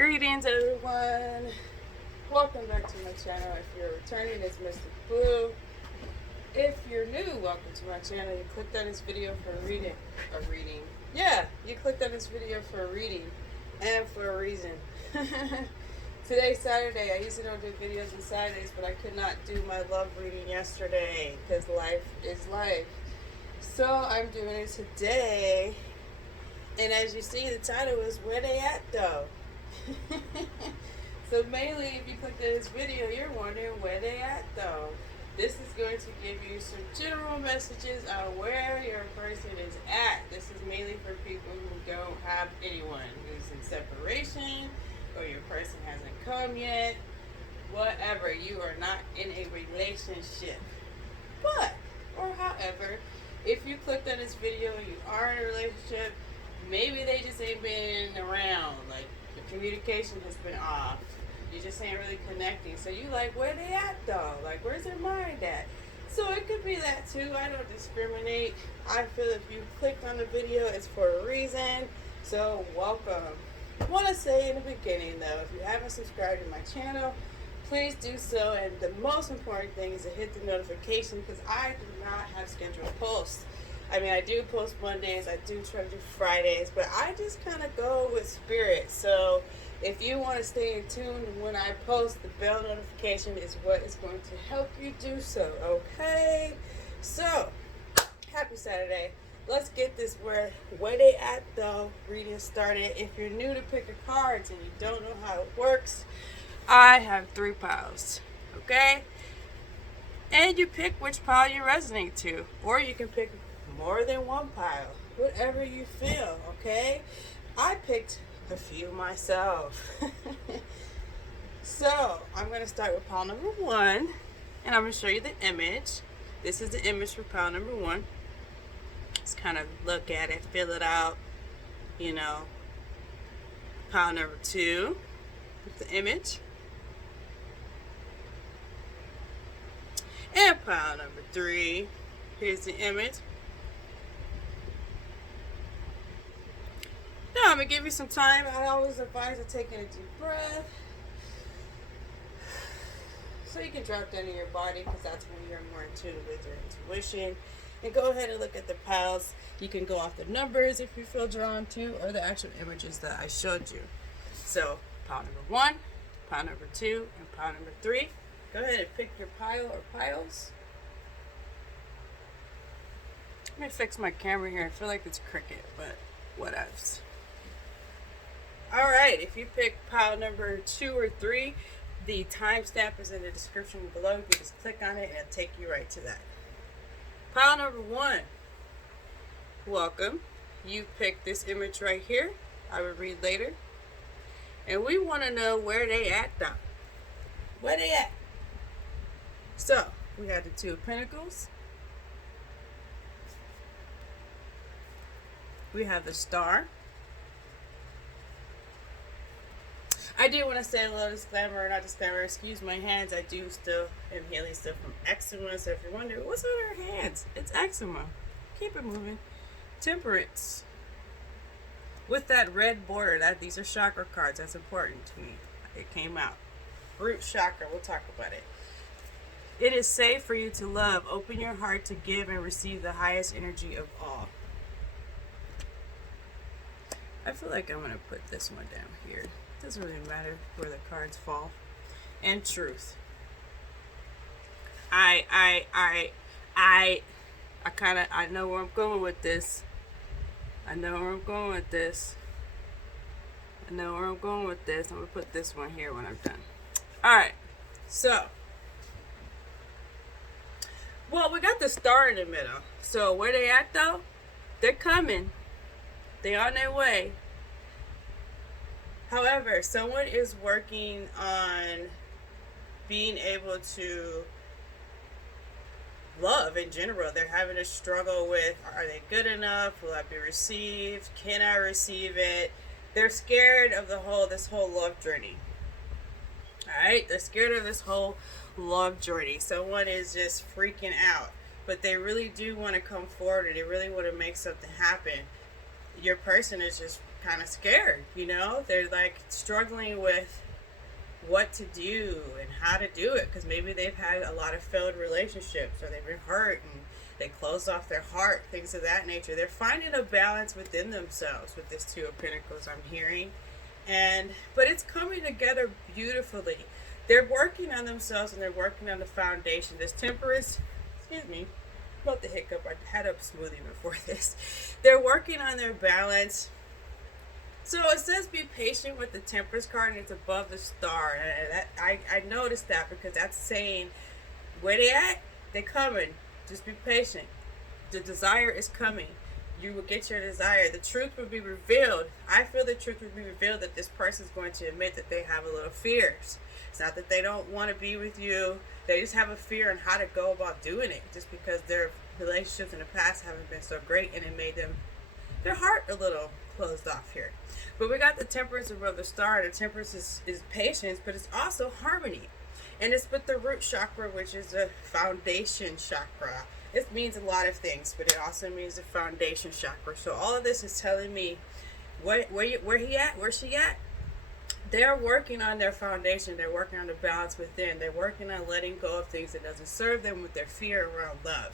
Greetings, everyone. Welcome back to my channel. If you're returning, it's Mr. Blue. If you're new, welcome to my channel. You clicked on this video for a reading. Yeah, you clicked on this video for a reading and for a reason. Today's Saturday. I usually don't do videos on Saturdays, but I could not do my love reading yesterday because life is life. So I'm doing it today. And as you see, the title is Where They At Though? So mainly, if you clicked on this video, you're wondering where they at though. This is going to give you some general messages on where your person is at. This is mainly for people who don't have anyone who's in separation, or your person hasn't come yet. Whatever, you are not in a relationship. But, or however, if you clicked on this video and you are in a relationship, maybe they just ain't been around. Like, the communication has been off. You just ain't really connecting. So you like, where they at though? Like, where's their mind at? So it could be that too. I don't discriminate. I feel if you clicked on the video, it's for a reason. So welcome. I want to say in the beginning though, if you haven't subscribed to my channel, please do so. And the most important thing is to hit the notification, because I do not have scheduled posts. I mean, I do post Mondays, I do try to do Fridays, but I just kind of go with spirit. So if you want to stay in tune when I post, the bell notification is what is going to help you do so, okay? So, happy Saturday. Let's get this where they at though reading started. If you're new to picking cards and you don't know how it works, I have 3 piles, okay? And you pick which pile you resonate to, or you can pick more than one pile, whatever you feel, okay? I picked a few myself. So I'm going to start with pile number 1, and I'm going to show you the image. This is the image for pile number 1. Just kind of look at it, fill it out, you know. Pile number 2, the image. And pile number 3, here's the image. Now I'm going to give you some time. I always advise you taking a deep breath, so you can drop down in your body, because that's when you're more in tune with your intuition. And go ahead and look at the piles. You can go off the numbers if you feel drawn to, or the actual images that I showed you. So pile number 1, pile number 2, and pile number 3. Go ahead and pick your pile or piles. Let me fix my camera here. I feel like it's crooked, but what else? Alright, if you pick pile number 2 or 3, the timestamp is in the description below. You can just click on it and it'll take you right to that. Pile number 1, welcome. You picked this image right here. I will read later. And we want to know where they at though. Where they at? So, we got the 2 of Pentacles. We have the Star. I do want to say a little disclaimer, not disclaimer, excuse my hands. I do still am healing still from eczema. So if you're wondering, what's on her hands? It's eczema. Keep it moving. Temperance. With that red border, these are chakra cards. That's important to me. It came out. Root chakra, we'll talk about it. It is safe for you to love. Open your heart to give and receive the highest energy of all. I feel like I'm going to put this one down here. Doesn't really matter where the cards fall. And truth. I know where I'm going with this. I'm going to put this one here when I'm done. Alright. So. Well, we got the Star in the middle. So where they at though? They're coming. They're on their way. However, someone is working on being able to love in general. They're having a struggle with, are they good enough? Will I be received? Can I receive it? They're scared of this whole love journey. Alright? They're scared of this whole love journey. Someone is just freaking out. But they really do want to come forward, and they really want to make something happen. Your person is just kind of scared, they're like struggling with what to do and how to do it, because maybe they've had a lot of failed relationships, or they've been hurt and they closed off their heart, things of that nature. They're finding a balance within themselves with this Two of Pentacles, I'm hearing. But it's coming together beautifully. They're working on themselves and they're working on the foundation. This Temperance, excuse me, about the hiccup. I had a smoothie before this. They're working on their balance. So it says be patient with the Temperance card, and it's above the star. And I noticed that because that's saying where they at, they coming. Just be patient. The desire is coming. You will get your desire. The truth will be revealed. I feel the truth will be revealed, that this person is going to admit that they have a little fears. It's not that they don't want to be with you. They just have a fear on how to go about doing it, just because their relationships in the past haven't been so great, and it made their heart a little closed off here. But we got the Temperance above the star. The Temperance is patience, but it's also harmony. And it's with the root chakra, which is a foundation chakra. It means a lot of things, but it also means the foundation chakra. So all of this is telling me where he at, where she at. They're working on their foundation. They're working on the balance within. They're working on letting go of things that doesn't serve them, with their fear around love.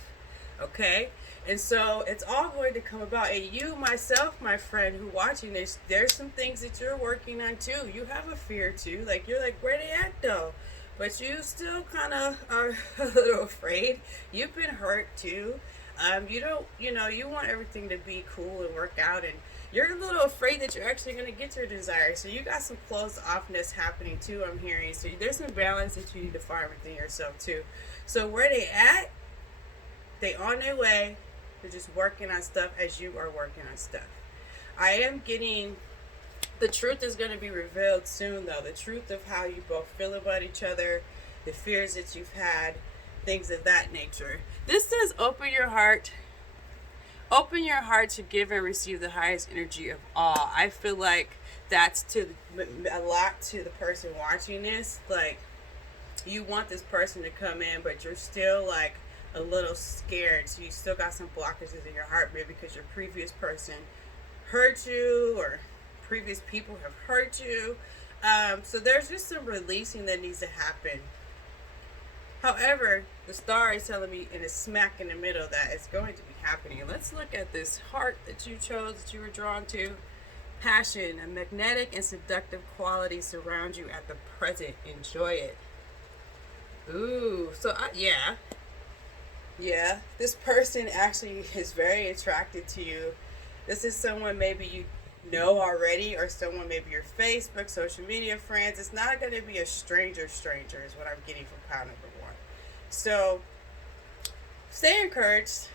Okay? And so it's all going to come about. And you, myself, my friend who watching this, there's some things that you're working on too. You have a fear too. Like, you're like, where they at though? But you still kind of are a little afraid. You've been hurt too. You don't, you want everything to be cool and work out, and you're a little afraid that you're actually going to get your desire. So you got some closed offness happening too, I'm hearing. So there's some balance that you need to find within yourself too. So where they at, they on their way. They're just working on stuff as you are working on stuff. I am getting... The truth is going to be revealed soon, though. The truth of how you both feel about each other, the fears that you've had, things of that nature. This says open your heart. Open your heart to give and receive the highest energy of all. I feel like that's a lot to the person watching this. Like, you want this person to come in, but you're still like a little scared. So you still got some blockages in your heart, maybe because your previous person hurt you, or previous people have hurt you. So there's just some releasing that needs to happen. However, the star is telling me, and it's smack in the middle, that it's going to be happening. Let's look at this heart that you chose, that you were drawn to. Passion, a magnetic and seductive quality surround you at the present. Enjoy it. Ooh, so yeah, this person actually is very attracted to you. This is someone maybe you know already, or someone maybe your Facebook, social media friends. It's not going to be a stranger is what I'm getting from pile number one. So stay encouraged.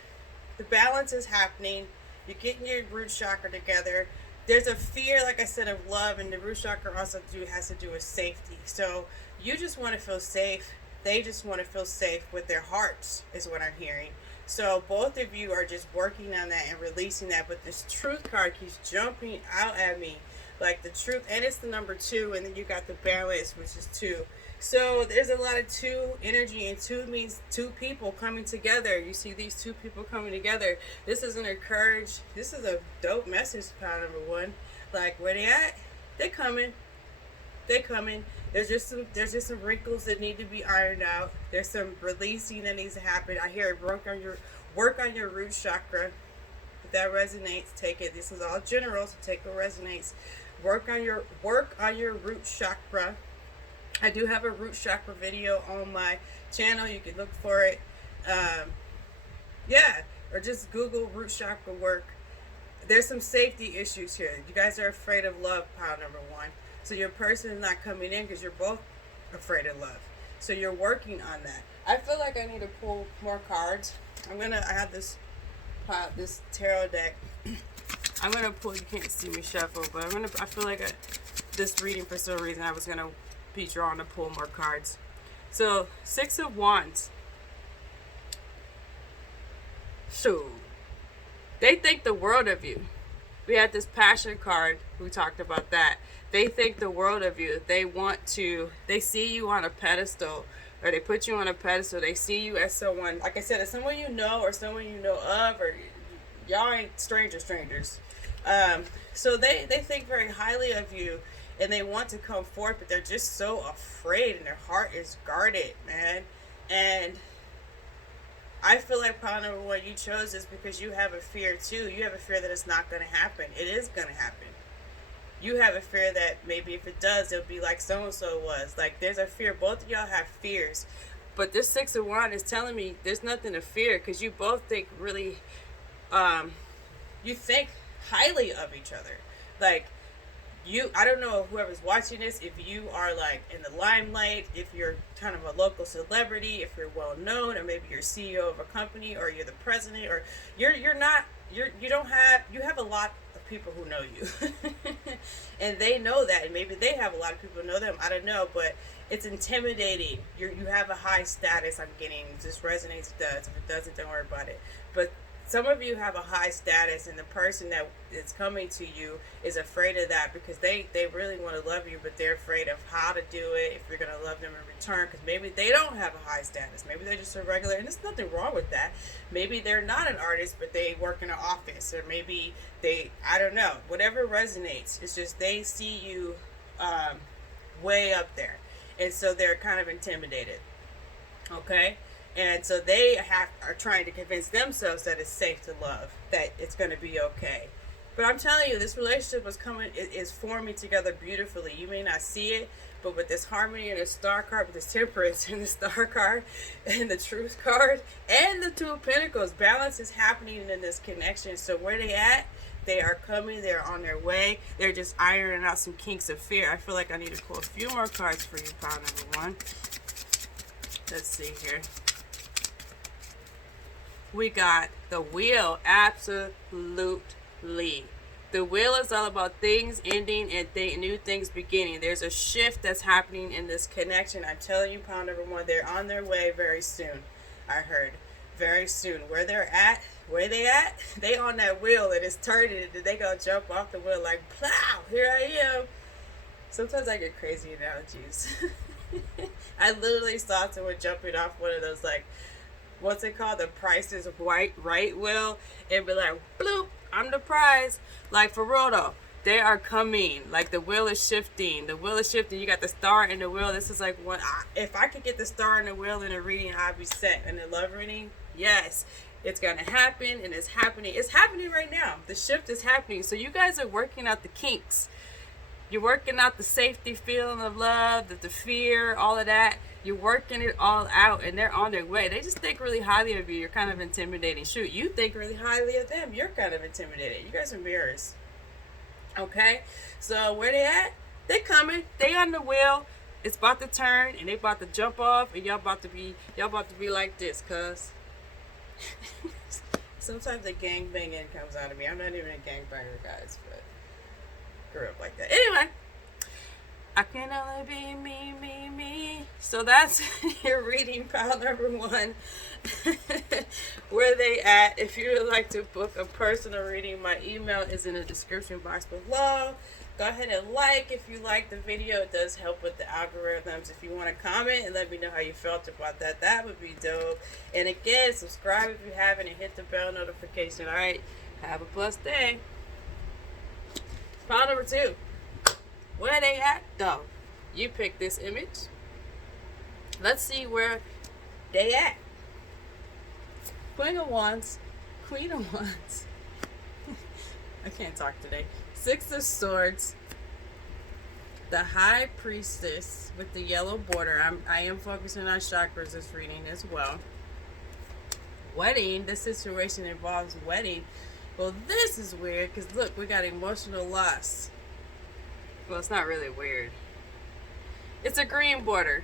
The balance is happening. You're getting your root chakra together. There's a fear, like I said, of love, and the root chakra also has to do with safety. So you just want to feel safe. They just want to feel safe with their hearts, is what I'm hearing. So both of you are just working on that and releasing that. But this truth card keeps jumping out at me, like the truth, and it's the number 2, and then you got the balance, which is 2. So there's a lot of 2 energy, and 2 means 2 people coming together. You see these 2 people coming together. This is an encourage. This is a dope message, pile number 1. Like, where they at? They coming. They coming. There's just some wrinkles that need to be ironed out. There's some releasing that needs to happen. I hear it. Work on your root chakra. If that resonates, take it. This is all general, so take what resonates. Work on your root chakra. I do have a root chakra video on my channel. You can look for it. Or just Google root chakra work. There's some safety issues here. You guys are afraid of love, pile number 1. So your person is not coming in because you're both afraid of love. So you're working on that. I feel like I need to pull more cards. I have this tarot deck. I'm gonna pull. You can't see me shuffle, but I feel like this reading, for some reason, I was gonna be drawn to pull more cards. So 6 of Wands. So they think the world of you. We had this passion card. We talked about that. They think the world of you. They see you on a pedestal, or they put you on a pedestal. They see you as someone, like I said, as someone you know, or someone you know of, or y'all ain't strangers. So they think very highly of you, and they want to come forth, but they're just so afraid, and their heart is guarded, man. And I feel like pile number one you chose this because you have a fear too. You have a fear that it's not going to happen. It is going to happen. You have a fear that maybe if it does, it'll be like so and so was. Like there's a fear. Both of y'all have fears, but this Six of Wands is telling me there's nothing to fear because you both think really, you think highly of each other. Like I don't know whoever's watching this, if you are like in the limelight, if you're kind of a local celebrity, if you're well known, or maybe you're CEO of a company, or you're the president, or you're not, you don't have, you have a lot of people who know you. And they know that, and maybe they have a lot of people who know them, I don't know, but it's intimidating. You have a high status. I'm getting, this resonates, it does. If it doesn't, don't worry about it. But some of you have a high status, and the person that is coming to you is afraid of that because they really want to love you, but they're afraid of how to do it, if you're going to love them in return, because maybe they don't have a high status. Maybe they're just a regular, and there's nothing wrong with that. Maybe they're not an artist, but they work in an office, or maybe I don't know, whatever resonates. It's just they see you way up there, and so they're kind of intimidated. Okay? And so they are trying to convince themselves that it's safe to love, that it's going to be okay. But I'm telling you, this relationship is forming together beautifully. You may not see it, but with this harmony and the star card, with this temperance and the star card and the truth card and the Two of Pentacles, balance is happening in this connection. So where they at? They are coming. They're on their way. They're just ironing out some kinks of fear. I feel like I need to pull a few more cards for you, pile number one. Let's see here. We got the wheel. Absolutely. The wheel is all about things ending and new things beginning. There's a shift that's happening in this connection. I'm telling you, pile number one, they're on their way very soon. I heard very soon. Where they at? They on that wheel and it's turning, and they gonna jump off the wheel like plow. Here I am. Sometimes I get crazy analogies. I literally saw someone jumping off one of those, like, what's it called? The Price is Right wheel, and be like, bloop, I'm the prize. Like, for real though, they are coming. Like, the wheel is shifting. The wheel is shifting. You got the star in the wheel. This is like if I could get the star in the wheel in a reading, I'd be set. In a love reading, yes, it's gonna happen, and it's happening. It's happening right now. The shift is happening. So you guys are working out the kinks. You're working out the safety feeling of love, the fear, all of that. You're working it all out, and they're on their way. They just think really highly of you. You're kind of intimidating. Shoot, you think really highly of them. You're kind of intimidating. You guys are mirrors. Okay? So where they at? They coming. They on the wheel. It's about to turn, and they about to jump off, and y'all about to be like this, cuz. Sometimes the gangbanging comes out of me. I'm not even a gangbanger, guys, but grew up like that. Anyway, I can only be me. So that's your reading, pile number one. Where they at? If you would like to book a personal reading, my email is in the description box below. Go ahead and like if you like the video. It does help with the algorithms. If you want to comment and let me know how you felt about that, that would be dope. And again, subscribe if you haven't, and hit the bell notification. All right, have a blessed day. Pile number two. Where they at though? You pick this image. Let's see where they at. Queen of Wands. I can't talk today. Six of Swords. The High Priestess with the yellow border. I am focusing on chakras this reading as well. Wedding. This situation involves wedding. Well, this is weird because look, we got emotional loss. Well, it's not really weird. It's a green border.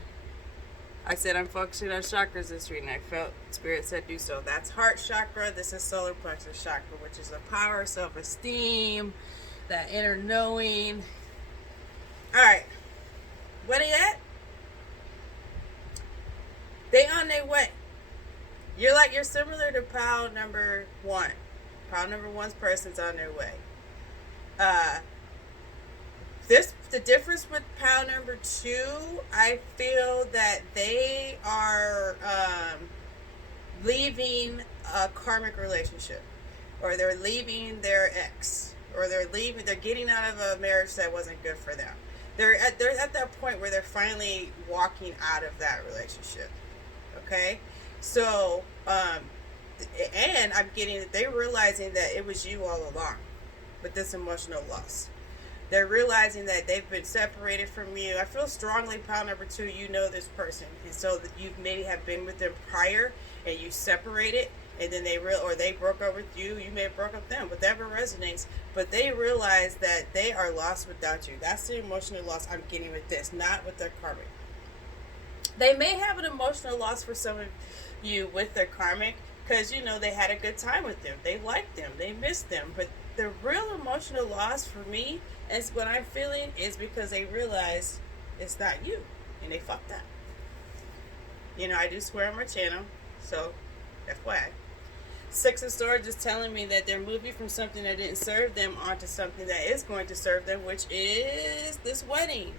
I said I'm focusing on chakras this reading. I felt Spirit said do so. That's heart chakra. This is solar plexus chakra, which is the power of self-esteem, that inner knowing. All right. Where they at? They on their way. You're similar to pile number one. Pile number one's person's on their way. The difference with pile number two, I feel that they are leaving a karmic relationship, or they're leaving their ex, or they're leaving, they're getting out of a marriage that wasn't good for them. They're at that point where they're finally walking out of that relationship. Okay? So, and I'm getting that they're realizing that it was you all along with this emotional loss. They're realizing that they've been separated from you. I feel strongly, pile number 2, you know this person. And so that you maybe have been with them prior and you separated, and then they broke up with you. You may have broke up with them, whatever resonates. But they realize that they are lost without you. That's the emotional loss I'm getting with this, not with their karmic. They may have an emotional loss for some of you with their karmic because, they had a good time with them. They liked them. They missed them. But the real emotional loss for me, is what I'm feeling, is because they realize it's not you. And they fucked up. I do swear on my channel. So, FYI. 6 of Swords is telling me that they're moving from something that didn't serve them onto something that is going to serve them, which is this wedding.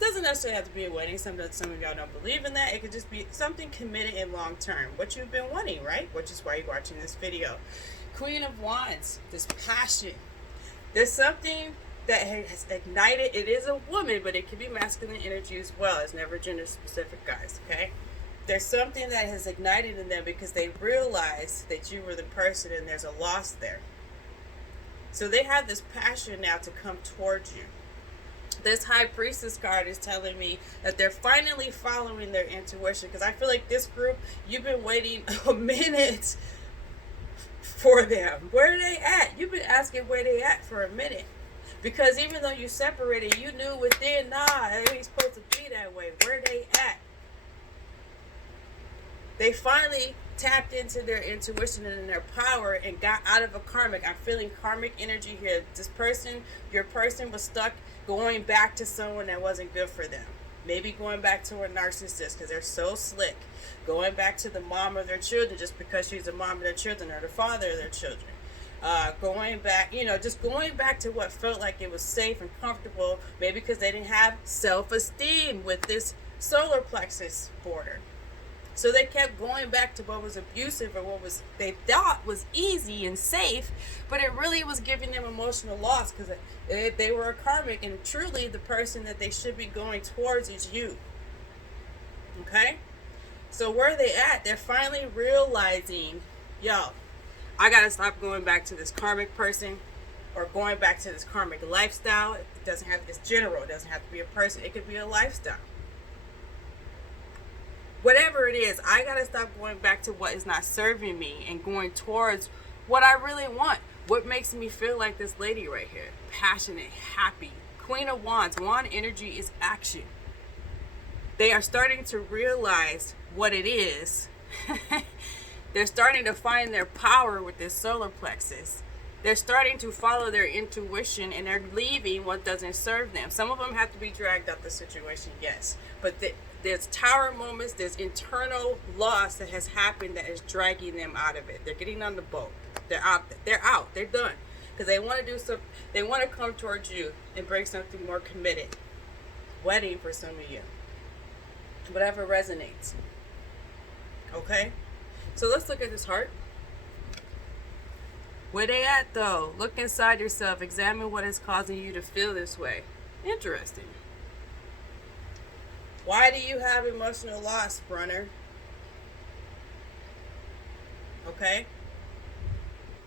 Doesn't necessarily have to be a wedding. Some of y'all don't believe in that. It could just be something committed and long term. What you've been wanting, right? Which is why you're watching this video. Queen of Wands. This passion. There's something that has ignited. It is a woman, but it can be masculine energy as well. It's never gender specific, guys. Okay? There's something that has ignited in them because they realize that you were the person and there's a loss there. So they have this passion now to come towards you. This High Priestess card is telling me that they're finally following their intuition, because I feel like this group, you've been waiting a minute for them. Where are they at? You've been asking where they at for a minute. Because even though you separated, you knew within, it ain't supposed to be that way. Where they at? They finally tapped into their intuition and their power and got out of a karmic. I'm feeling karmic energy here. Your person was stuck going back to someone that wasn't good for them. Maybe going back to a narcissist because they're so slick. Going back to the mom of their children just because she's the mom of their children or the father of their children. Going back, just going back to what felt like it was safe and comfortable. Maybe because they didn't have self-esteem with this solar plexus border. So they kept going back to what was abusive or what was they thought was easy and safe, but it really was giving them emotional loss because they were a karmic, and truly the person that they should be going towards is you. Okay? So where are they at? They're finally realizing, I gotta stop going back to this karmic person or going back to this karmic lifestyle. It doesn't have, it's general. It doesn't have to be a person. It could be a lifestyle. Whatever it is, I gotta stop going back to what is not serving me and going towards what I really want. What makes me feel like this lady right here? Passionate, happy. Queen of Wands. Wand energy is action. They are starting to realize what it is. They're starting to find their power with this solar plexus. They're starting to follow their intuition, and they're leaving what doesn't serve them. Some of them have to be dragged out the situation, yes. But there's tower moments, there's internal loss that has happened that is dragging them out of it. They're getting on the boat. They're out. They're done. Because they want to do something. They want to come towards you and bring something more committed. Wedding for some of you. Whatever resonates. Okay? So let's look at this heart. Where they at though? Look inside yourself. Examine what is causing you to feel this way. Interesting. Why do you have emotional loss, Brunner? Okay?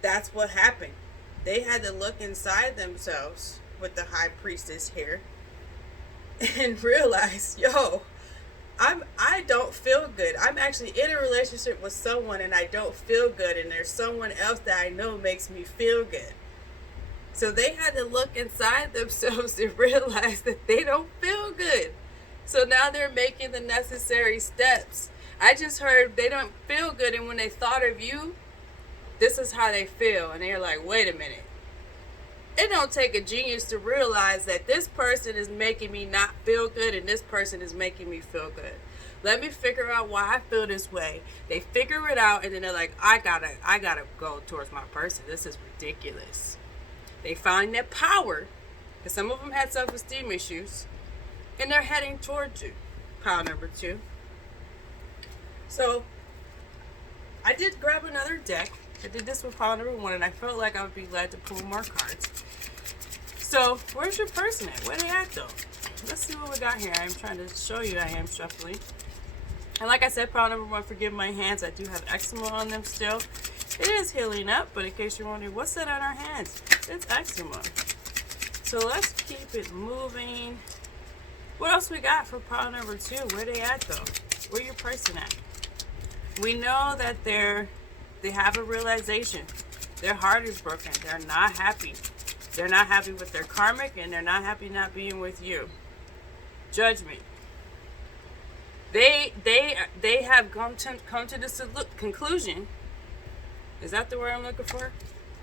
That's what happened. They had to look inside themselves with the High Priestess here and realize, I don't feel good. I'm actually in a relationship with someone and I don't feel good, and there's someone else that I know makes me feel good. So they had to look inside themselves and realize that they don't feel good. So now they're making the necessary steps. I just heard they don't feel good, and when they thought of you, this is how they feel. And they're like, wait a minute. It don't take a genius to realize that this person is making me not feel good and this person is making me feel good. Let me figure out why I feel this way. They figure it out, and then they're like, I gotta go towards my person. This is ridiculous. They find their power, because some of them had self-esteem issues, and they're heading towards you. Pile number 2. So I did grab another deck. I did this with pile number 1, and I felt like I would be glad to pull more cards. So where's your person at? Where they at though? Let's see what we got here. I'm trying to show you I am shuffling. And like I said, pile number 1, forgive my hands. I do have eczema on them still. It is healing up, but in case you're wondering, what's that on our hands? It's eczema. So let's keep it moving. What else we got for pile number 2? Where they at though? Where your person at? We know that they have a realization. Their heart is broken. They're not happy. They're not happy with their karmic, and they're not happy not being with you. Judgment. They have come to this conclusion. Is that the word I'm looking for?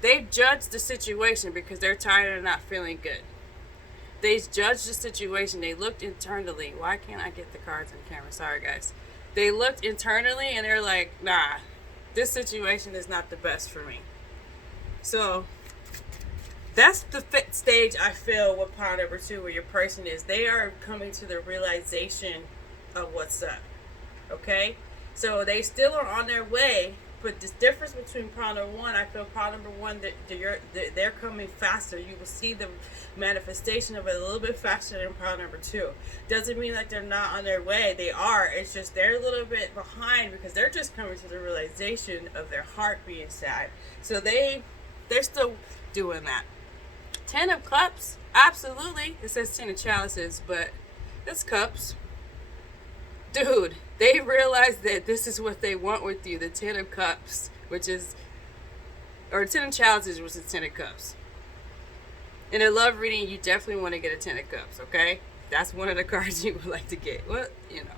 They've judged the situation because they're tired of not feeling good. They judged the situation. They looked internally. Why can't I get the cards on camera? Sorry, guys. They looked internally and they're like, nah, this situation is not the best for me. So that's the fit stage I feel with pile number 2, where your person is. They are coming to the realization of what's up. Okay? So they still are on their way, but the difference between pile number 1, I feel pile number 1, they're coming faster. You will see the manifestation of it a little bit faster than pile number 2. Doesn't mean that they're not on their way. They are. It's just they're a little bit behind because they're just coming to the realization of their heart being sad. So they're still doing that. 10 of Cups, absolutely. It says 10 of Chalices, but it's Cups. Dude, they realize that this is what they want with you. The 10 of Cups, which is, or 10 of Chalices, which is 10 of Cups. In a love reading, you definitely want to get a 10 of Cups, okay? That's one of the cards you would like to get. Well, you know.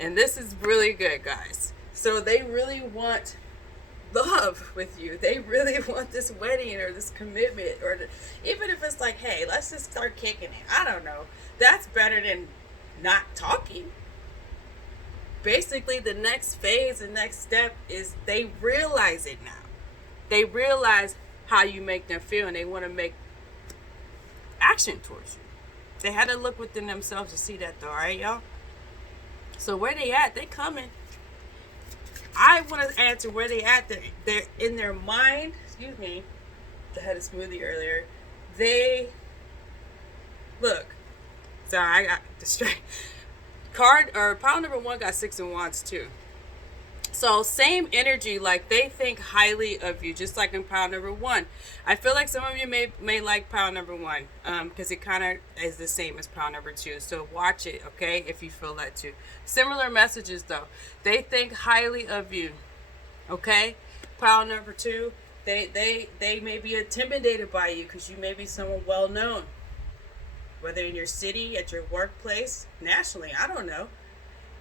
And this is really good, guys. So they really want love with you. They really want this wedding or this commitment, or even if it's like, hey, let's just start kicking it. I don't know. That's better than not talking. Basically, the next phase, the next step is they realize it now. They realize how you make them feel, and they want to make action towards you. They had to look within themselves to see that though, alright, y'all? So where they at? They coming. I want to answer where they at. They're in their mind. Excuse me. I had a smoothie earlier. They look. Sorry, I got distracted. Card or pile number 1 got 6 of Wands too. So same energy, like they think highly of you, just like in pile number 1. I feel like some of you may like pile number 1, because it kind of is the same as pile number 2. So watch it, okay, if you feel that too. Similar messages though. They think highly of you, okay. Pile number 2, they may be intimidated by you because you may be someone well known, whether in your city, at your workplace, nationally. I don't know.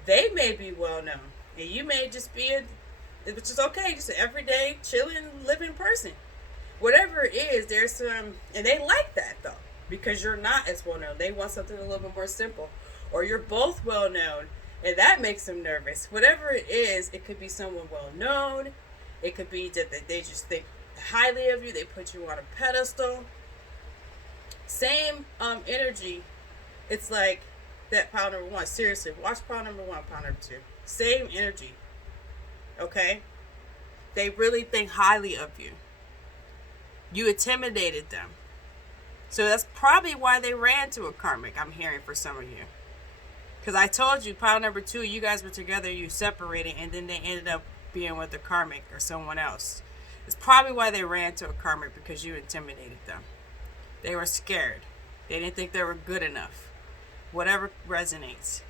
They may be well known. And you may just be which is okay, just an everyday, chilling, living person. Whatever it is, there's some, and they like that though, because you're not as well known. They want something a little bit more simple. Or you're both well known, and that makes them nervous. Whatever it is, it could be someone well known. It could be that they just think highly of you. They put you on a pedestal. Same energy. It's like that pile number 1. Seriously, watch pile number 1, pile number 2. Same energy. Okay? They really think highly of you. You intimidated them. So that's probably why they ran to a karmic, I'm hearing for some of you. Because I told you, pile number 2, you guys were together, you separated, and then they ended up being with a karmic or someone else. It's probably why they ran to a karmic, because you intimidated them. They were scared. They didn't think they were good enough. Whatever resonates.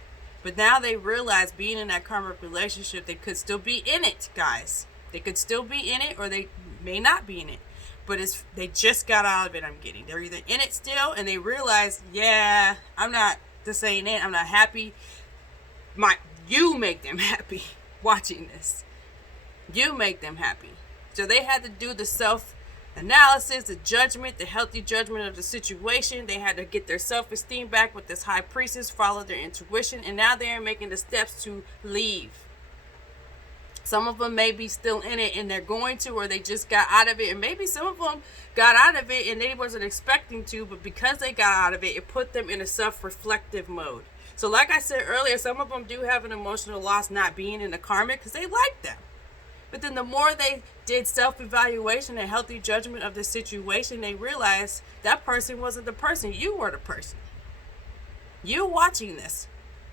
But now they realize being in that karmic relationship, they could still be in it, guys. They could still be in it, or they may not be in it. But they just got out of it, I'm getting. They're either in it still, and they realize, yeah, this ain't it. I'm not happy. You make them happy watching this. You make them happy. So they had to do the self-analysis, the judgment, the healthy judgment of the situation. They had to get their self-esteem back with this high priestess, follow their intuition, and now they're making the steps to leave. Some of them may be still in it and they're going to, or they just got out of it, and maybe some of them got out of it and they wasn't expecting to, but because they got out of it, it put them in a self-reflective mode. So like I said earlier, some of them do have an emotional loss not being in the karmic because they like them. But then the more they did self-evaluation and healthy judgment of the situation, they realized that person wasn't the person. You were the person. You watching this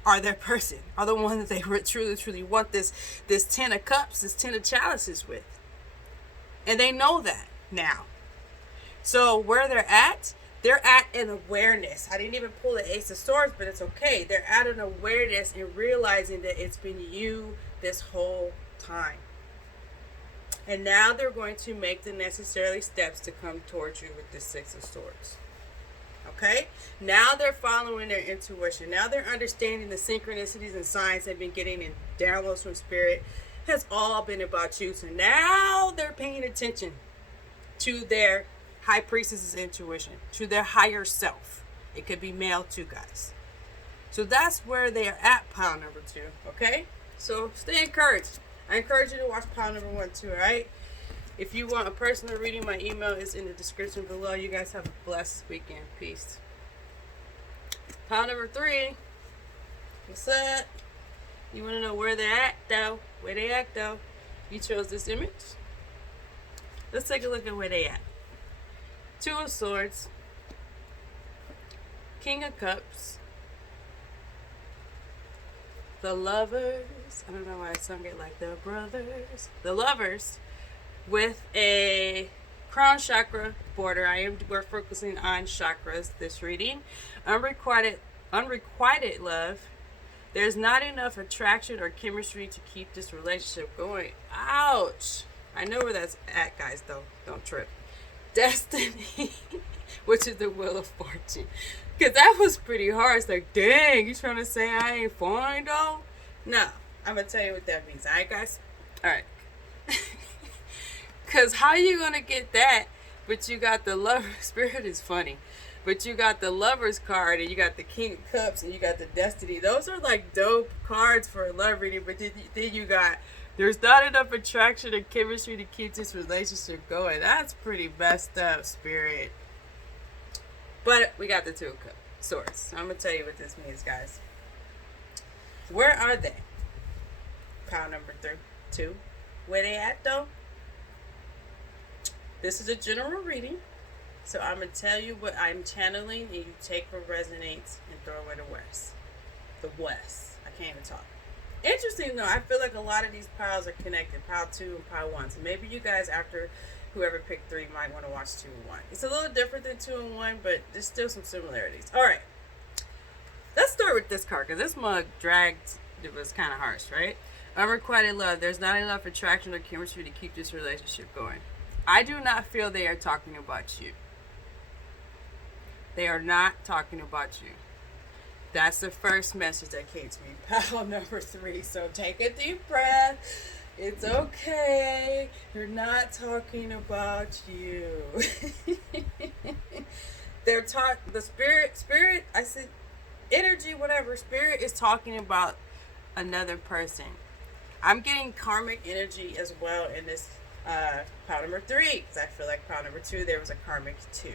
are their person, are the one that they truly want this 10 of cups, this 10 of chalices with. And they know that now. So where they're at an awareness. I didn't even pull the Ace of Swords, but it's okay. They're at an awareness and realizing that it's been you this whole time. And now they're going to make the necessary steps to come towards you with the Six of Swords. Okay? Now they're following their intuition. Now they're understanding the synchronicities and signs they've been getting and downloads from Spirit has all been about you. So now they're paying attention to their High Priestess's intuition, to their higher self. It could be male too, guys. So that's where they are at, pile number 2. Okay? So stay encouraged. I encourage you to watch pile number 1 too, alright? If you want a personal reading, my email is in the description below. You guys have a blessed weekend. Peace. Pile number 3. What's up? You want to know where they're at, though? Where they at, though? You chose this image. Let's take a look at where they at. 2 of Swords. King of Cups. The Lovers. I don't know why I sung it like the brothers. The Lovers. With a crown chakra border. We're focusing on chakras this reading. Unrequited love. There's not enough attraction or chemistry to keep this relationship going. Ouch. I know where that's at, guys, though. Don't trip. Destiny, which is the Wheel of Fortune. Because that was pretty hard. It's like, dang, you trying to say I ain't fine, though? No. I'm going to tell you what that means. All right, guys? All right. Because how you going to get that, but you got the Lover? Spirit is funny. But you got the Lover's card, and you got the King of Cups, and you got the Destiny. Those are like dope cards for a love reading. But then you got, there's not enough attraction or chemistry to keep this relationship going. That's pretty messed up, Spirit. But we got the 2 of Swords. So I'm going to tell you what this means, guys. Where are they? Pile number 2. Where they at, though? This is a general reading. So I'm going to tell you what I'm channeling, and you take what resonates and throw away the West. The West. I can't even talk. Interesting, though. I feel like a lot of these piles are connected. Pile 2 and pile 1. So maybe you guys, after whoever picked 3, might want to watch 2 and 1. It's a little different than 2 and 1, but there's still some similarities. All right. Let's start with this card, because this mug dragged. It was kind of harsh, right? Unrequited love. There's not enough attraction or chemistry to keep this relationship going. I do not feel they are talking about you. They are not talking about you. That's the first message that came to me. Pile number 3. So take a deep breath. It's okay. They're not talking about you. They're the spirit, I said energy, whatever. Spirit is talking about another person. I'm getting karmic energy as well in this pile number 3, because I feel like pile number 2 there was a karmic 2.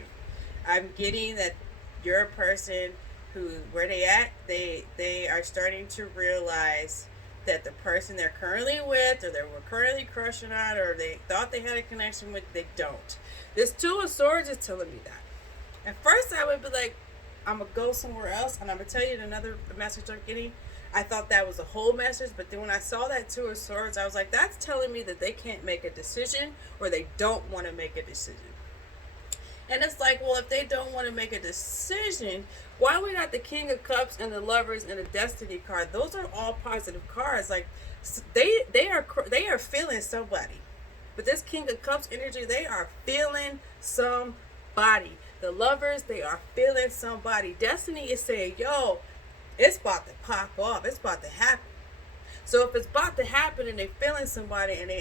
I'm getting that you're a person who, where they at, they are starting to realize that the person they're currently with, or they were currently crushing on, or they thought they had a connection with, they don't. This 2 of Swords is telling me that. At first I would be like, I'm going to go somewhere else, and I'm going to tell you another message I'm getting. I thought that was a whole message, but then when I saw that 2 of Swords, I was like, that's telling me that they can't make a decision, or they don't want to make a decision. And it's like, well, if they don't want to make a decision, why we got the King of Cups and the Lovers and the Destiny card? Those are all positive cards. Like, they are feeling somebody. But this King of Cups energy, they are feeling somebody. The Lovers, they are feeling somebody. Destiny is saying, yo, it's about to pop off. It's about to happen. So if it's about to happen and they're feeling somebody and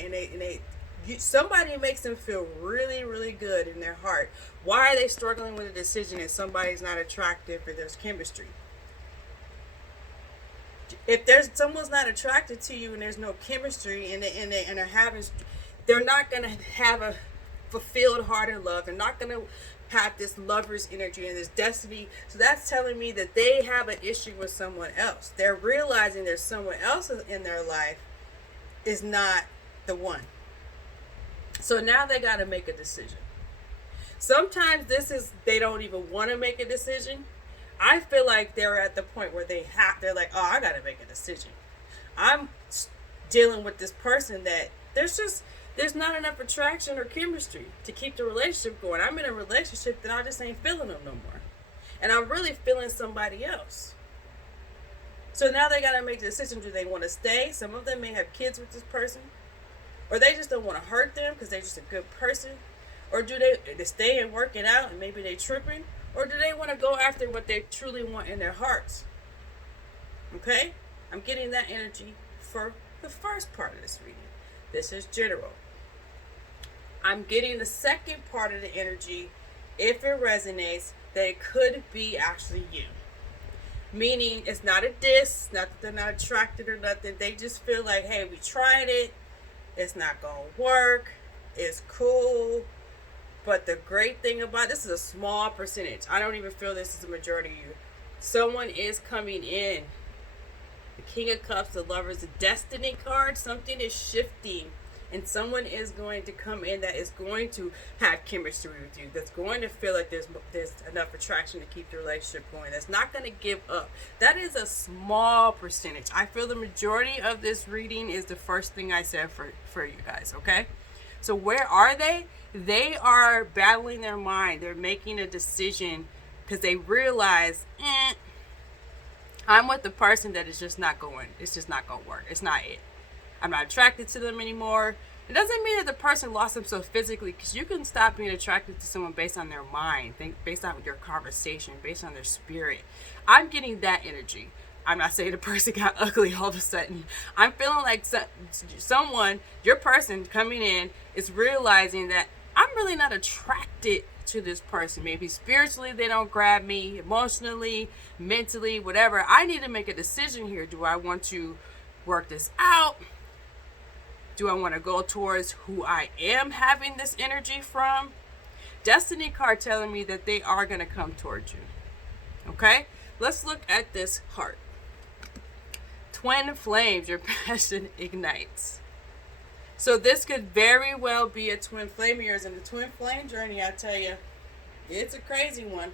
somebody makes them feel really, really good in their heart, why are they struggling with a decision if somebody's not attractive or there's chemistry? If someone's not attracted to you and there's no chemistry and they're not gonna have a fulfilled heart and love. They're not gonna have this lover's energy and this destiny. So that's telling me that they have an issue with someone else. They're realizing there's someone else in their life is not the one. So now they got to make a decision. Sometimes they don't even want to make a decision. I feel like they're at the point where they're like, oh, I got to make a decision. I'm dealing with this person that there's not enough attraction or chemistry to keep the relationship going. I'm in a relationship that I just ain't feeling them no more. And I'm really feeling somebody else. So now they got to make the decision. Do they want to stay? Some of them may have kids with this person. Or they just don't want to hurt them because they're just a good person. Or do they stay and work it out and maybe they tripping? Or do they want to go after what they truly want in their hearts? Okay? I'm getting that energy for the first part of this reading. This is general. I'm getting the second part of the energy, if it resonates, that it could be actually you. Meaning it's not a diss, not that they're not attracted or nothing. They just feel like, hey, we tried it. It's not going to work. It's cool. But the great thing about this is a small percentage. I don't even feel this is the majority of you. Someone is coming in. The King of Cups, the Lovers, the Destiny card. Something is shifting. And someone is going to come in that is going to have chemistry with you. That's going to feel like there's enough attraction to keep the relationship going. That's not going to give up. That is a small percentage. I feel the majority of this reading is the first thing I said for you guys, okay? So where are they? They are battling their mind. They're making a decision because they realize, I'm with the person that is just not going. It's just not going to work. It's not it. I'm not attracted to them anymore. It doesn't mean that the person lost themselves physically, because you can stop being attracted to someone based on their mind, based on your conversation, based on their spirit. I'm getting that energy. I'm not saying the person got ugly all of a sudden. I'm feeling like someone, your person coming in, is realizing that I'm really not attracted to this person. Maybe spiritually they don't grab me, emotionally, mentally, whatever. I need to make a decision here. Do I want to work this out? Do I want to go towards who I am having this energy from? Destiny card telling me that they are going to come towards you. Okay? Let's look at this heart. Twin flames, your passion ignites. So this could very well be a twin flame of yours. And the twin flame journey, I tell you, it's a crazy one.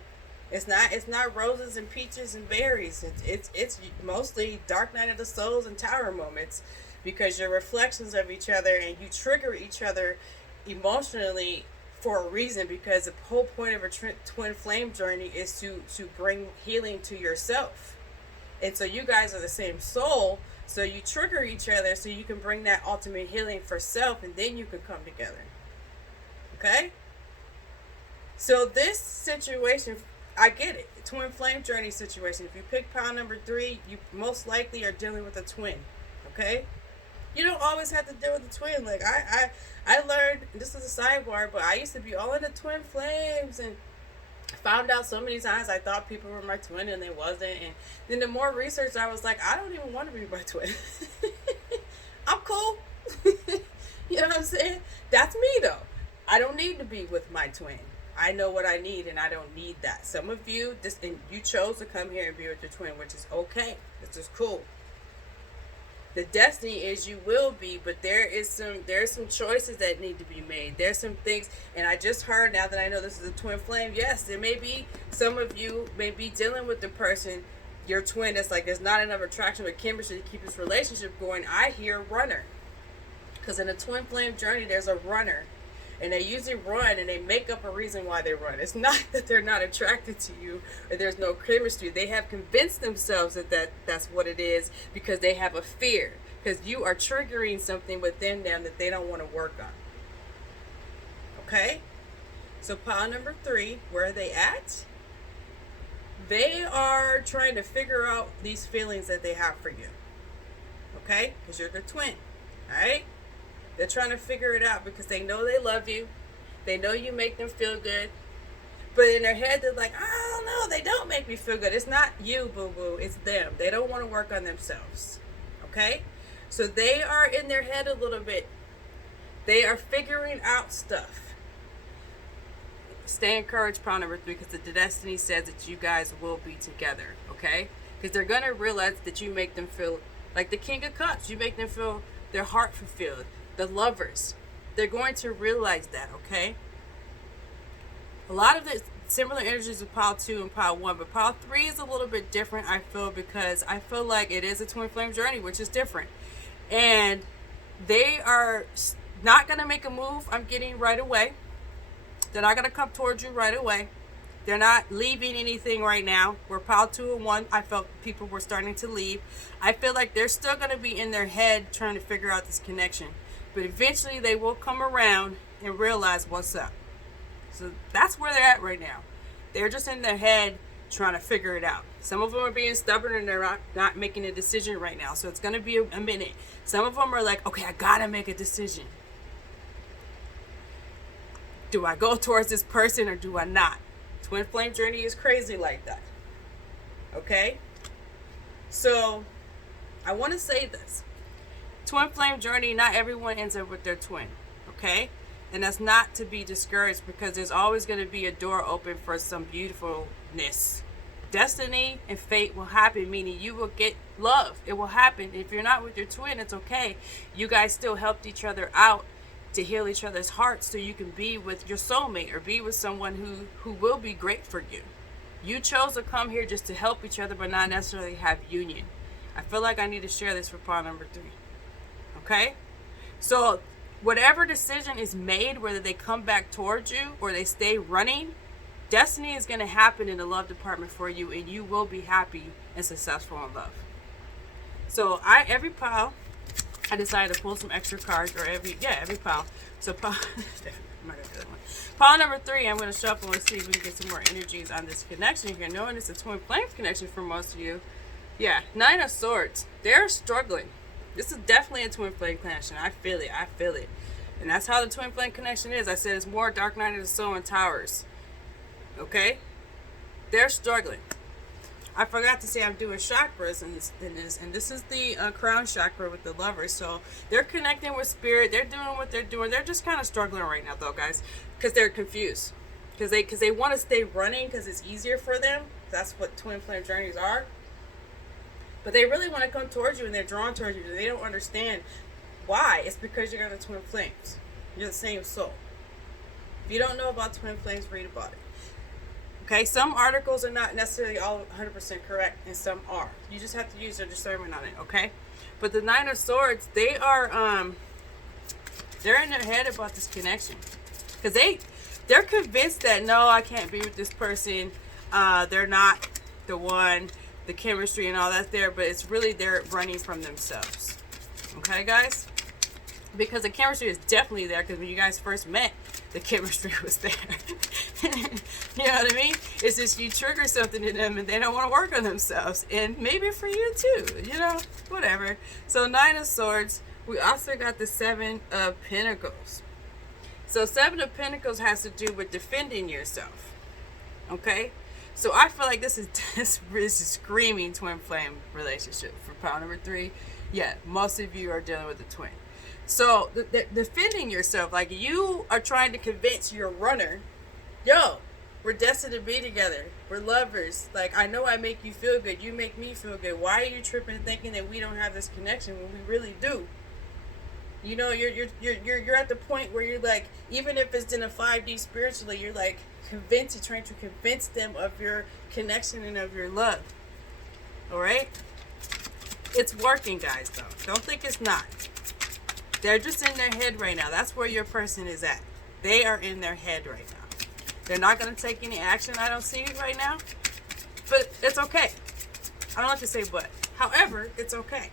It's not roses and peaches and berries. It's mostly dark night of the souls and tower moments, because you're reflections of each other and you trigger each other emotionally for a reason, because the whole point of a twin flame journey is to bring healing to yourself. And so you guys are the same soul, so you trigger each other so you can bring that ultimate healing for self, and then you can come together. Okay? So this situation, I get it. Twin flame journey situation. If you pick pile number 3, you most likely are dealing with a twin. Okay? You don't always have to deal with a twin. Like I learned, this is a sidebar, but I used to be all in the twin flames and found out so many times I thought people were my twin and they wasn't. And then the more research, I was like, I don't even want to be my twin. I'm cool. You know what I'm saying? That's me though. I don't need to be with my twin. I know what I need, and I don't need that. Some of you, and you chose to come here and be with your twin, which is okay. This is cool. The destiny is you will be, but there's some choices that need to be made. There's some things, and I just heard, now that I know this is a twin flame, yes, there may be some of you may be dealing with the person, your twin, that's like there's not enough attraction or chemistry to keep this relationship going. I hear runner, because in a twin flame journey, there's a runner. And they usually run, and they make up a reason why they run. It's not that they're not attracted to you or there's no chemistry. They have convinced themselves that's what it is, because they have a fear. Because you are triggering something within them that they don't want to work on. Okay? So pile number 3, where are they at? They are trying to figure out these feelings that they have for you. Okay? Because you're the twin. Alright? They're trying to figure it out because they know they love you. They know you make them feel good. But in their head, they're like, I don't know, they don't make me feel good. It's not you, boo-boo. It's them. They don't want to work on themselves. Okay? So they are in their head a little bit. They are figuring out stuff. Stay encouraged, pile number 3, because the destiny says that you guys will be together. Okay? Because they're going to realize that you make them feel like the King of Cups. You make them feel their heart fulfilled. The Lovers. they're going to realize that, okay? A lot of the similar energies with pile 2 and pile 1, but pile 3 is a little bit different, I feel, because I feel like it is a twin flame journey, which is different. And they are not going to make a move, I'm getting, right away. They're not going to come towards you right away. They're not leaving anything right now. Where pile 2 and 1, I felt people were starting to leave. I feel like they're still going to be in their head trying to figure out this connection. But eventually they will come around and realize what's up. So that's where they're at right now. They're just in their head trying to figure it out. Some of them are being stubborn and they're not making a decision right now. So it's going to be a minute. Some of them are like, okay, I got to make a decision. Do I go towards this person or do I not? Twin flame journey is crazy like that. Okay? So I want to say this. Twin flame journey, not everyone ends up with their twin. Okay? And that's not to be discouraged, because there's always going to be a door open for some beautifulness. Destiny and fate will happen, meaning you will get love. It will happen. If you're not with your twin, it's okay. You guys still helped each other out to heal each other's hearts so you can be with your soulmate or be with someone who will be great for you. You chose to come here just to help each other, but not necessarily have union. I feel like I need to share this for pile number 3. Okay? So whatever decision is made, whether they come back towards you or they stay running, destiny is going to happen in the love department for you, and you will be happy and successful in love. So every pile, I decided to pull some extra cards, or every pile. So pile, pile number 3, I'm going to shuffle and see if we can get some more energies on this connection here, knowing it's a twin flame connection for most of you. Yeah, 9 of Swords. They're struggling. This is definitely a twin flame connection. I feel it. And that's how the twin flame connection is. I said it's more Dark Knight of the Soul and Towers. Okay? They're struggling. I forgot to say I'm doing chakras in this, and this is the crown chakra with the Lovers. So they're connecting with spirit. They're doing what they're doing. They're just kind of struggling right now, though, guys, because they're confused. Because they want to stay running because it's easier for them. That's what twin flame journeys are. But they really want to come towards you, and they're drawn towards you. They don't understand why. It's because you're the twin flames. You're the same soul. If you don't know about twin flames, read about it. Okay, some articles are not necessarily all 100% correct, and some are. You just have to use your discernment on it, okay? But the 9 of Swords, they are, they're in their head about this connection. Because they're convinced that, no, I can't be with this person. They're not the one. The chemistry and all that's there, but it's really they're running from themselves. Okay, guys? Because the chemistry is definitely there, because when you guys first met, the chemistry was there. You know what I mean? It's just you trigger something in them and they don't want to work on themselves. And maybe for you too, you know, whatever. So 9 of Swords. We also got the 7 of Pentacles. So 7 of Pentacles has to do with defending yourself. Okay? So I feel like this is screaming twin flame relationship for pile number 3. Yeah, most of you are dealing with a twin. So defending yourself, like you are trying to convince your runner, yo, we're destined to be together. We're lovers. Like, I know I make you feel good. You make me feel good. Why are you tripping thinking that we don't have this connection when we really do? You know, you're at the point where you're like, even if it's in a 5D spiritually, you're like trying to convince them of your connection and of your love. All right? It's working, guys, though. Don't think it's not. They're just in their head right now. That's where your person is at. They are in their head right now. They're not going to take any action, I don't see right now. But it's okay. I don't like to say but. However, it's okay.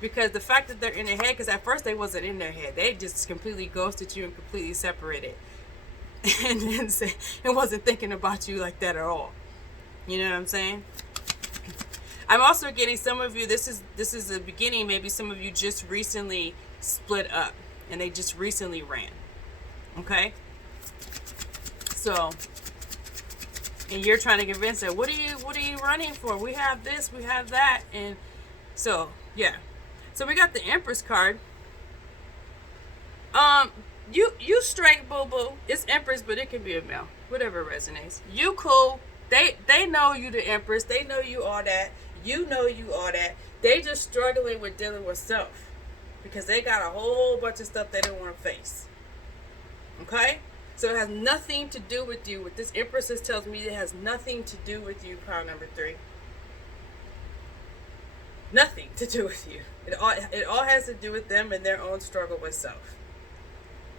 Because the fact that they're in their head, because at first they wasn't in their head. They just completely ghosted you and completely separated. And then it wasn't thinking about you like that at all. You know what I'm saying? I'm also getting some of you, this is the beginning, maybe some of you just recently split up and they just recently ran. Okay? So, and you're trying to convince them, what are you running for? We have this, we have that. And so, yeah. So we got the Empress card. You straight, boo-boo. It's Empress, but it can be a male. Whatever resonates. You cool. They know you the Empress. They know you all that. You know you all that. They just struggling with dealing with self. Because they got a whole bunch of stuff they don't want to face. Okay? So it has nothing to do with you. What this Empress tells me, it has nothing to do with you, pile number 3. Nothing to do with you. It all has to do with them and their own struggle with self.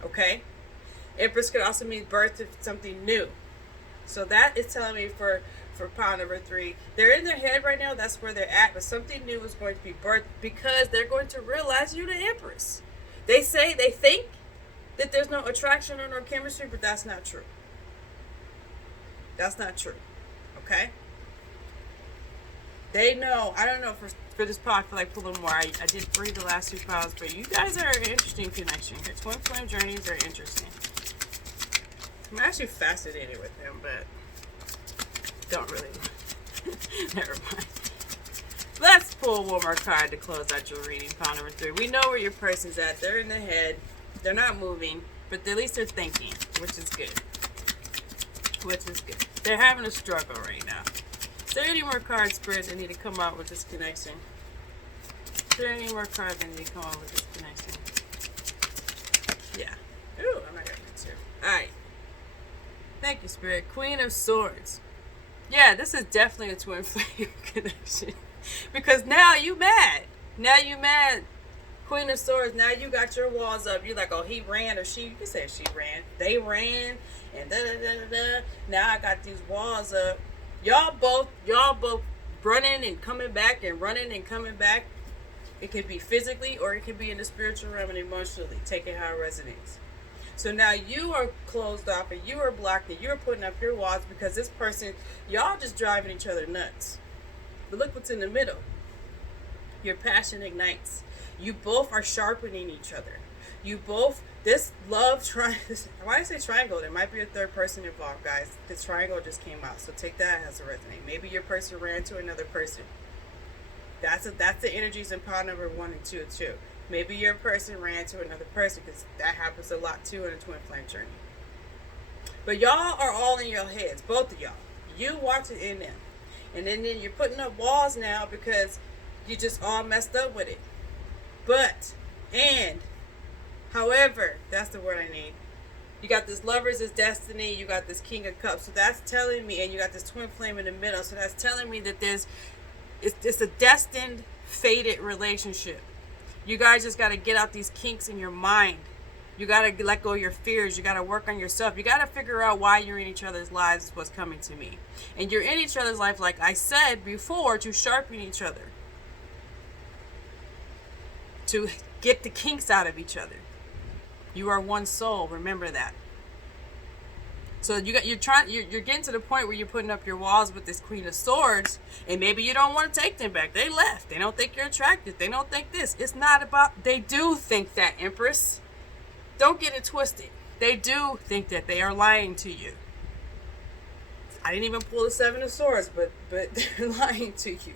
Okay? Empress could also mean birth of something new. So that is telling me for pile number 3, they're in their head right now, that's where they're at, but something new is going to be birthed because they're going to realize you're the Empress. They think that there's no attraction or no chemistry, but that's not true. That's not true. Okay? They know, I don't know, for this pile, I feel like pulling more. I did read the last 2 piles, but you guys are an interesting connection. Your twin flame journeys are interesting. I'm actually fascinated with them, but don't really. Never mind. Let's pull one more card to close out your reading, pile number 3. We know where your person's at. They're in the head. They're not moving, but at least they're thinking, which is good. They're having a struggle right now. Is there any more cards, Spirit, that need to come out with this connection? Is there any more cards that need to come out with this connection? Yeah. Ooh, I'm not going to get two. Alright. Thank you, Spirit. Queen of Swords. Yeah, this is definitely a twin flame connection. Because now you mad. Queen of Swords, now you got your walls up. You're like, oh, he ran or she. You can say she ran. They ran and da-da-da-da-da. Now I got these walls up. Y'all both running and coming back and running and coming back. It could be physically or it could be in the spiritual realm and emotionally. Take it how it resonates. So now you are closed off and you are blocked and you're putting up your walls because this person, y'all just driving each other nuts. But look what's in the middle. Your passion ignites. You both are sharpening each other. You both, this love triangle, why I say triangle, there might be a third person involved, guys. The triangle just came out, so take that as a resonate. Maybe your person ran to another person. That's the energies in pile number 1 and 2 too. Maybe your person ran to another person, because that happens a lot too in a twin flame journey. But y'all are all in your heads, both of y'all. You watch it in them. And then you're putting up walls now because you just all messed up with it. However, that's the word I need. You got this Lovers is Destiny, you got this King of Cups. So that's telling me, and you got this twin flame in the middle. So that's telling me that it's a destined, fated relationship. You guys just got to get out these kinks in your mind. You got to let go of your fears. You got to work on yourself. You got to figure out why you're in each other's lives is what's coming to me. And you're in each other's life, like I said before, to sharpen each other. To get the kinks out of each other. You are one soul. Remember that. So you're getting to the point where you're putting up your walls with this Queen of Swords, and maybe you don't want to take them back. They left. They don't think you're attractive. They don't think this. It's not about. They do think that, Empress. Don't get it twisted. They do think that. They are lying to you. I didn't even pull the 7 of Swords, but they're lying to you.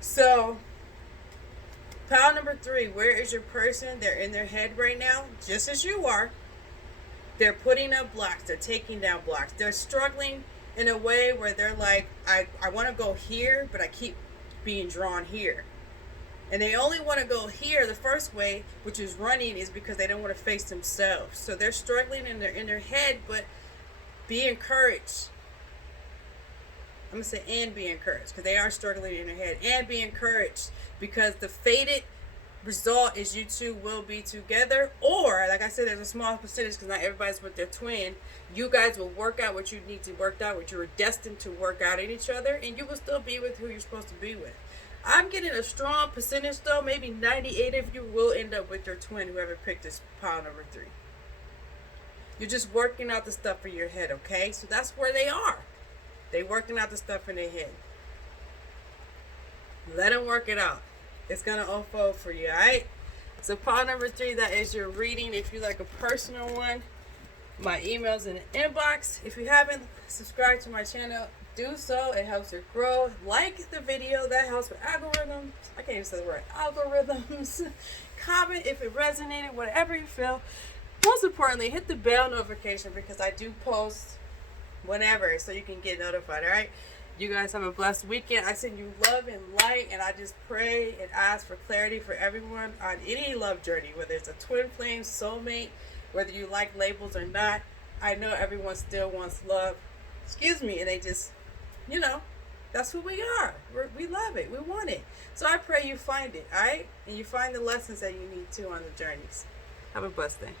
So, pile number 3, where is your person? They're in their head right now, just as you are. They're putting up blocks. They're taking down blocks. They're struggling in a way where they're like, I want to go here, but I keep being drawn here. And they only want to go here the first way, which is running, is because they don't want to face themselves. So they're struggling in their head, but be encouraged. I'm going to say and be encouraged, because they are struggling in their head. And be encouraged, because the fated result is you two will be together, or like I said, there's a small percentage because not everybody's with their twin. You guys will work out what you need to work out, what you were destined to work out in each other, and you will still be with who you're supposed to be with. I'm getting a strong percentage though. Maybe 98 of you will end up with your twin, whoever picked this pile number 3. You're just working out the stuff in your head, okay? So that's where they are. They working out the stuff in their head. Let them work it out. It's going to unfold for you, alright? So pile number 3, that is your reading. If you like a personal one, my email's in the inbox. If you haven't subscribed to my channel, do so. It helps it grow. Like the video. That helps with algorithms. I can't even say the word algorithms. Comment if it resonated, whatever you feel. Most importantly, hit the bell notification because I do post whenever, so you can get notified, alright? You guys have a blessed weekend. I send you love and light, and I just pray and ask for clarity for everyone on any love journey, whether it's a twin flame, soulmate, Whether you like labels or not, I know everyone still wants love. Excuse me, and they just, you know, that's who we are. We love it. We want it. So I pray you find it, all right? And you find the lessons that you need to on the journeys. Have a blessed day.